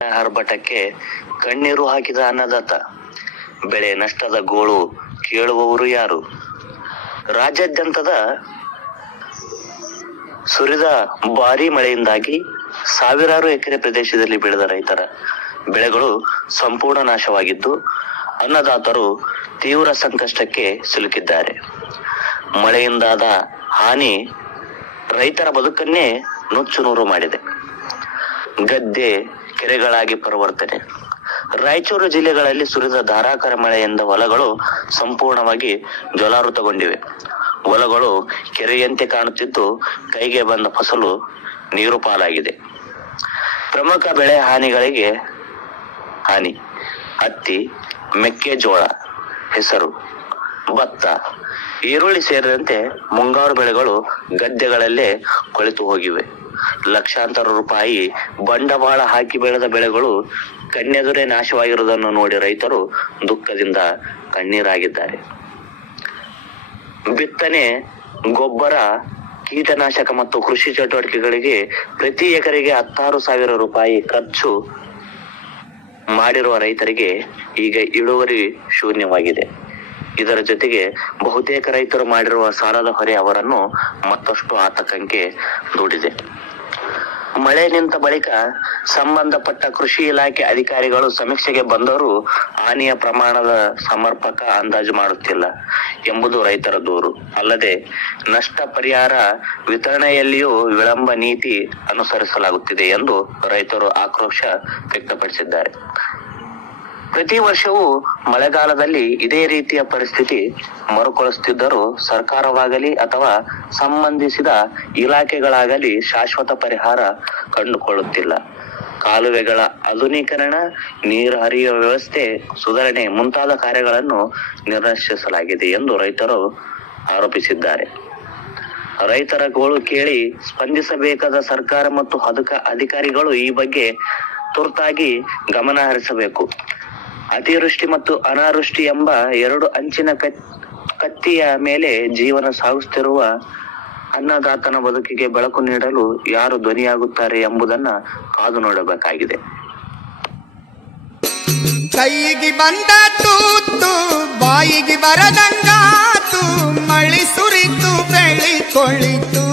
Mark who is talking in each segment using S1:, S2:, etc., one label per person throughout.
S1: ಆರ್ಭಟಕ್ಕೆ ಕಣ್ಣೀರು ಹಾಕಿದ ಅನ್ನದಾತ, ಬೆಳೆ ನಷ್ಟದ ಗೋಳು ಕೇಳುವವರು ಯಾರು? ರಾಜ್ಯಾದ್ಯಂತದ ಸುರಿದ ಭಾರೀ ಮಳೆಯಿಂದಾಗಿ ಸಾವಿರಾರು ಎಕರೆ ಪ್ರದೇಶದಲ್ಲಿ ಬೆಳೆದ ರೈತರ ಬೆಳೆಗಳು ಸಂಪೂರ್ಣ ನಾಶವಾಗಿದ್ದು, ಅನ್ನದಾತರು ತೀವ್ರ ಸಂಕಷ್ಟಕ್ಕೆ ಸಿಲುಕಿದ್ದಾರೆ. ಮಳೆಯಿಂದಾದ ಹಾನಿ ರೈತರ ಬದುಕನ್ನೇ ನುಚ್ಚು ನೂರು ಮಾಡಿದೆ. ಗದ್ದೆ ಕೆರೆಗಳಾಗಿ ಪರಿವರ್ತನೆ. ರಾಯಚೂರು ಜಿಲ್ಲೆಗಳಲ್ಲಿ ಸುರಿದ ಧಾರಾಕಾರ ಮಳೆಯಿಂದ ಹೊಲಗಳು ಸಂಪೂರ್ಣವಾಗಿ ಜಲಾವೃತಗೊಂಡಿವೆ. ಹೊಲಗಳು ಕೆರೆಯಂತೆ ಕಾಣುತ್ತಿದ್ದು, ಕೈಗೆ ಬಂದ ಫಸಲು ನೀರು ಪಾಲಾಗಿದೆ. ಪ್ರಮುಖ ಬೆಳೆ ಹಾನಿಗಳಿಗೆ ಹಾನಿ. ಹತ್ತಿ, ಮೆಕ್ಕೆಜೋಳ, ಹೆಸರು, ಭತ್ತ, ಈರುಳ್ಳಿ ಸೇರಿದಂತೆ ಮುಂಗಾರು ಬೆಳೆಗಳು ಗದ್ದೆಗಳಲ್ಲೇ ಕೊಳೆತು ಹೋಗಿವೆ. ಲಕ್ಷಾಂತರ ರೂಪಾಯಿ ಬಂಡವಾಳ ಹಾಕಿ ಬೆಳೆದ ಬೆಳೆಗಳು ಕಣ್ಣೆದುರೇ ನಾಶವಾಗಿರುವುದನ್ನು ನೋಡಿ ರೈತರು ದುಃಖದಿಂದ ಕಣ್ಣೀರಾಗಿದ್ದಾರೆ. ಬಿತ್ತನೆ, ಗೊಬ್ಬರ, ಕೀಟನಾಶಕ ಮತ್ತು ಕೃಷಿ ಚಟುವಟಿಕೆಗಳಿಗೆ ಪ್ರತಿ ಎಕರೆಗೆ ಹತ್ತಾರು ಸಾವಿರ ರೂಪಾಯಿ ಖರ್ಚು ಮಾಡಿರುವ ರೈತರಿಗೆ ಈಗ ಇಳುವರಿ ಶೂನ್ಯವಾಗಿದೆ. ಇದರ ಜೊತೆಗೆ ಬಹುತೇಕ ರೈತರು ಮಾಡಿರುವ ಸಾಲದ ಹೊರೆ ಅವರನ್ನು ಮತ್ತಷ್ಟು ಆತಂಕಕ್ಕೆ ದೂಡಿದೆ. ಮಳೆ ನಿಂತ ಬಳಿಕ ಸಂಬಂಧಪಟ್ಟ ಕೃಷಿ ಇಲಾಖೆ ಅಧಿಕಾರಿಗಳು ಸಮೀಕ್ಷೆಗೆ ಬಂದರೂ ಹಾನಿಯ ಪ್ರಮಾಣದ ಸಮರ್ಪಕ ಅಂದಾಜು ಮಾಡುತ್ತಿಲ್ಲ ಎಂಬುದು ರೈತರ ದೂರು. ಅಲ್ಲದೆ ನಷ್ಟ ಪರಿಹಾರ ವಿತರಣೆಯಲ್ಲಿಯೂ ವಿಳಂಬ ನೀತಿ ಅನುಸರಿಸಲಾಗುತ್ತಿದೆ ಎಂದು ರೈತರು ಆಕ್ರೋಶ ವ್ಯಕ್ತಪಡಿಸಿದ್ದಾರೆ. ಪ್ರತಿ ವರ್ಷವೂ ಮಳೆಗಾಲದಲ್ಲಿ ಇದೇ ರೀತಿಯ ಪರಿಸ್ಥಿತಿ ಮರುಕೊಳಿಸುತ್ತಿದ್ದರೂ ಸರ್ಕಾರವಾಗಲಿ ಅಥವಾ ಸಂಬಂಧಿಸಿದ ಇಲಾಖೆಗಳಾಗಲಿ ಶಾಶ್ವತ ಪರಿಹಾರ ಕಂಡುಕೊಳ್ಳುತ್ತಿಲ್ಲ. ಕಾಲುವೆಗಳ ಆಧುನೀಕರಣ, ನೀರು ಹರಿಯುವ ವ್ಯವಸ್ಥೆ, ಸುಧಾರಣೆ ಮುಂತಾದ ಕಾರ್ಯಗಳನ್ನು ನಿರ್ಲಕ್ಷಿಸಲಾಗಿದೆ ಎಂದು ರೈತರು ಆರೋಪಿಸಿದ್ದಾರೆ. ರೈತರ ಗೋಳು ಕೇಳಿ ಸ್ಪಂದಿಸಬೇಕಾದ ಸರ್ಕಾರ ಮತ್ತು ಅಧಿಕಾರಿಗಳು ಈ ಬಗ್ಗೆ ತುರ್ತಾಗಿ ಗಮನ ಹರಿಸಬೇಕು. ಅತಿವೃಷ್ಟಿ ಮತ್ತು ಅನಾವೃಷ್ಟಿ ಎಂಬ ಎರಡು ಅಂಚಿನ ಕತ್- ಕತ್ತಿಯ ಮೇಲೆ ಜೀವನ ಸಾಗಿಸುತ್ತಿರುವ ಅನ್ನದಾತನ ಬದುಕಿಗೆ ಬೆಳಕು ನೀಡಲು ಯಾರು ಧ್ವನಿಯಾಗುತ್ತಾರೆ ಎಂಬುದನ್ನ ಕಾದು ನೋಡಬೇಕಾಗಿದೆ.
S2: ಕೈಗೆ ಬಂದ ತೂತು, ಬಾಯಿಗೆ ಬರದಂಗಾತು, ಮಳಿ ಸುರಿತು, ಬೆಳಿ ಕೊಳಿತು.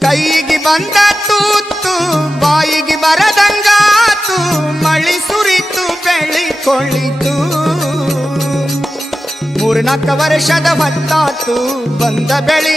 S2: ಕೈಗೆ ಬಂದ ಮೂರ್ನಾಲ್ಕು ವರ್ಷದ ಭತ್ತಾತು ಬಂದ ಬೆಳಿ